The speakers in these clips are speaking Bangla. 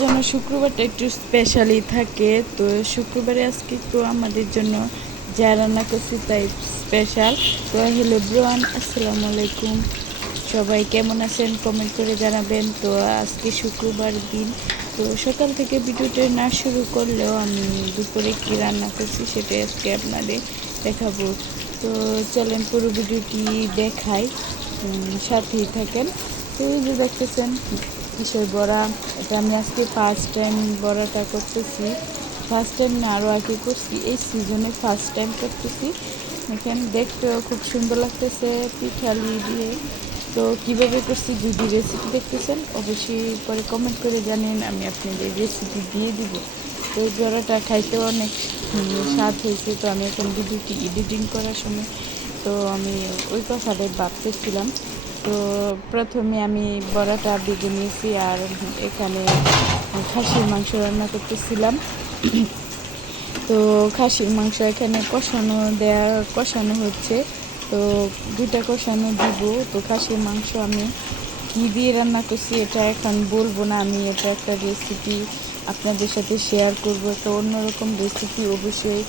জন্য শুক্রবারটা একটু স্পেশালি থাকে। তো শুক্রবারে আজকে একটু আমাদের জন্য যা রান্না করছি তাই স্পেশাল। তো হ্যালো এভরিওয়ান, আসসালামু আলাইকুম। সবাই কেমন আছেন কমেন্ট করে জানাবেন। তো আজকে শুক্রবার দিন, তো সকাল থেকে ভিডিওটা না শুরু করলেও আমি দুপুরে কী রান্না করছি সেটাই আজকে আপনাদের দেখাবো। তো চলেন পুরো ভিডিওটি দেখাই, সাথেই থাকেন। তো এই যে দেখতেছেন কিসের বড়া, এটা আমি আজকে ফার্স্ট টাইম বড়াটা করতেছি। ফার্স্ট টাইম না, আরও আগে করছি, এই সিজনে ফার্স্ট টাইম করতেছি। এখানে দেখতেও খুব সুন্দর লাগতেছে পিঠালি দিয়ে। তো কীভাবে করছি, যদি রেসিপি দেখতেছেন অবশ্যই পরে কমেন্ট করে জানেন, আমি আপনাদের রেসিপি দিয়ে দিব। তো এই বড়াটা খাইতেও অনেক স্বাদ হয়েছে। তো আমি এখন ভিডিওটি এডিটিং করার সময় তো আমি ওই কথাটাই ভাবতেছিলাম। তো প্রথমে আমি বড়াটা ভেজে নিয়েছি, আর এখানে খাসির মাংস রান্না করতেছিলাম। তো খাসির মাংস এখানে কষানো হচ্ছে। তো দুইটা কষানো দিব। তো খাসির মাংস আমি কী দিয়ে রান্না করছি এটা এখন বলবো না, আমি এটা একটা রেসিপি আপনাদের সাথে শেয়ার করব। একটা অন্যরকম রেসিপি, অবশ্যই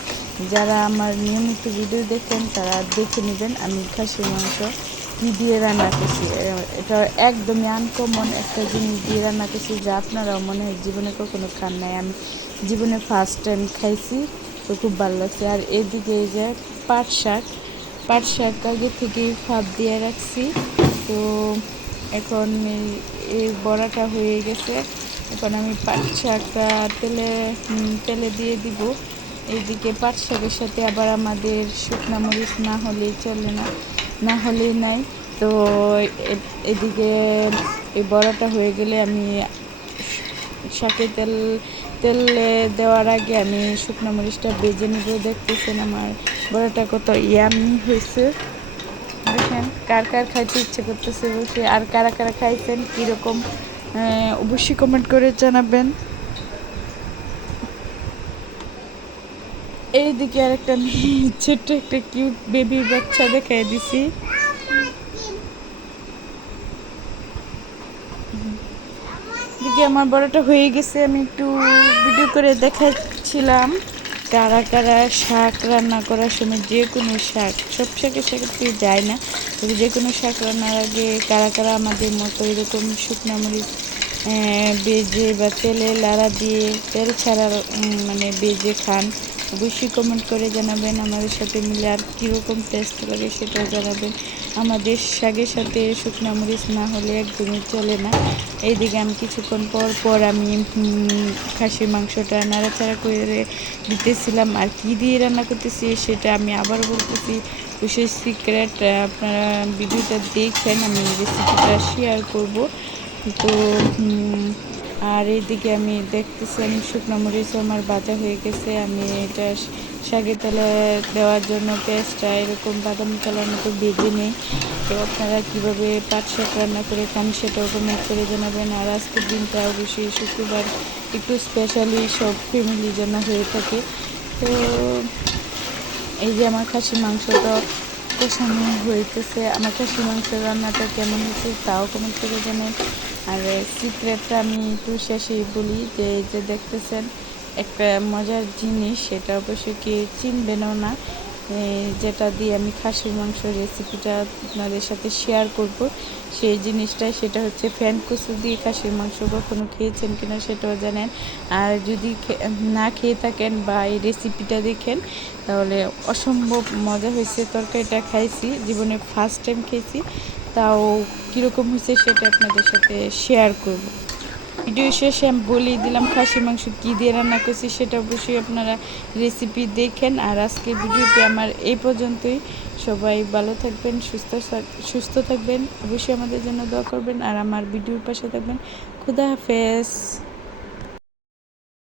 যারা আমার নিয়মিত ভিডিও দেখেন তারা দেখে নেবেন আমি খাসির মাংস কী দিয়ে রান্না করছি। এটা একদমই আনকমন একটা জিনিস দিয়ে রান্না করছি, যা আপনারাও মনে হয় জীবনে কখনো খান নাই। আমি জীবনে ফার্স্ট টাইম খাইছি, তো খুব ভালো লাগছে। আর এদিকে এই যে পাট শাক আগে থেকেই ফাঁদ দিয়ে রাখছি। তো এখন এই বড়াটা হয়ে গেছে। এখন আমি পাট শাকটা তেলে দিয়ে দিব। এইদিকে পাট শাকের সাথে আবার আমাদের শুকনা মরিচ না হলেই চলে না, না হলেই নাই। তো এদিকে এই বড়াটা হয়ে গেলে আমি শাকে তেলে দেওয়ার আগে আমি শুকনো মরিচটা ভেজে নিব। দেখতেছেন আমার বড়াটা কত ইয়ামি হয়েছে। দেখেন কার কার খাইতে ইচ্ছে করতেছে বসে, আর কারা কারা খাইছেন কীরকম অবশ্যই কমেন্ট করে জানাবেন। এইদিকে আর একটা ছোট্ট একটা কিউট বেবির বাচ্চা দেখাই দিছি। দিকে আমার বড়টা হয়ে গেছে, আমি একটু ভিডিও করে দেখাচ্ছিলাম। কারা কারা শাক রান্না করার সময়, যে কোনো শাক, সব শাকের সাথে যায় না, তবে যে কোনো শাক রান্নার আগে কারা কারা আমাদের মতো এরকম শুকনো মরিচ বেজে বা তেলে লাড়া দিয়ে তেল ছাড়া মানে বেজে খান, অবশ্যই কমেন্ট করে জানাবেন। আমাদের সাথে মিলে আর কীরকম টেস্ট লাগে সেটাও জানাবেন। আমাদের শাকের সাথে শুকনো মরিচ না হলে একদমই চলে না। এইদিকে আমি কিছুক্ষণ পর আমি খাসির মাংসটা নাড়াচাড়া করে দিতেছিলাম। আর কী দিয়ে রান্না করতেছি সেটা আমি আবার বলতেছি, বিশেষ সিক্রেট, আপনারা ভিডিওটা দেখেন, আমি রেসিপিটা শেয়ার করব। তো আর এইদিকে আমি দেখতেছি আমি শুকনো মরিচও আমার ভাজা হয়ে গেছে। আমি এটা শাকের তেলে দেওয়ার জন্য পেঁয়াজটা এরকম বাদামি কালার মতো ভেজে নিই। তো আপনারা কীভাবে পাট শাক রান্না করে খান সেটাও কমেন্ট করে জানাবেন। আর আজকের দিনটা অবশ্যই শুক্রবার একটু স্পেশালি সব ফ্যামিলির জন্য হয়ে থাকে। তো এই যে আমার খাসি মাংসটা কষানো হইতেছে। আমার খাসি মাংসের রান্নাটা কেমন হয়েছে তাও কমেন্ট করে জানেন। আর সিক্রেটটা আমি একটু শেষেই বলি, যে এই যে দেখতেছেন একটা মজার জিনিস, সেটা অবশ্যই কি চিনবেনও না, যেটা দিয়ে আমি খাসির মাংস রেসিপিটা আপনাদের সাথে শেয়ার করব, সেই জিনিসটাই সেটা হচ্ছে ফ্যান কুচু দিয়ে খাসির মাংস। কখনো খেয়েছেন কিনা সেটাও জানেন। আর যদি না খেয়ে থাকেন বা এই রেসিপিটা দেখেন তাহলে অসম্ভব মজা হয়েছে। তরকারিটা খাইছি, জীবনে ফার্স্ট টাইম খেয়েছি, তাও কীরকম হয়েছে সেটা আপনাদের সাথে শেয়ার করব। ভিডিও শেষে আমি বলেই দিলাম খাসির মাংস কী দিয়ে রান্না করছি, সেটা অবশ্যই আপনারা রেসিপি দেখেন। আর আজকের ভিডিওটি আমার এই পর্যন্তই। সবাই ভালো থাকবেন, সুস্থ থাকবেন, অবশ্যই আমাদের জন্য দোয়া করবেন, আর আমার ভিডিওর পাশে থাকবেন। খুদা হাফেজ।